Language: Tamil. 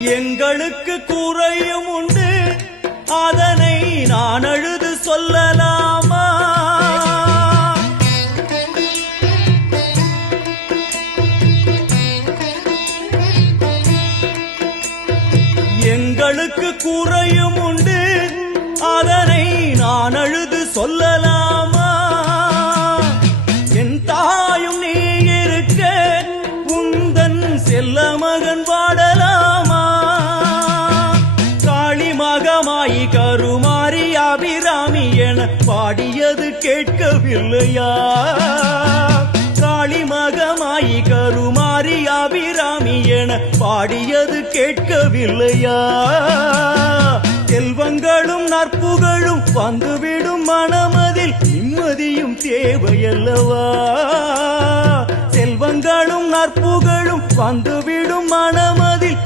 எங்களுக்கு குறையும் உண்டு, அதனை நான் அழுது சொல்லலாமா? எங்களுக்கு குறையும் உண்டு, அதனை நான் அழுது சொல்லலாமா? என் தாயும் நீ இருக்க உந்தன் செல்ல மகன் பாடலாமா? காளி மகமாயி கருமாரி அபிராமி என பாடியது கேட்கவில்லையா? காளி மகமாயி கருமாரி அபிராமி என பாடியது கேட்கவில்லையா? செல்வங்களும் நற்புகழும் வந்துவிடும் மனமதில் நிம்மதியும் தேவையல்லவா? செல்வங்களும் நற்புகழும் வந்துவிடும் மனமதில்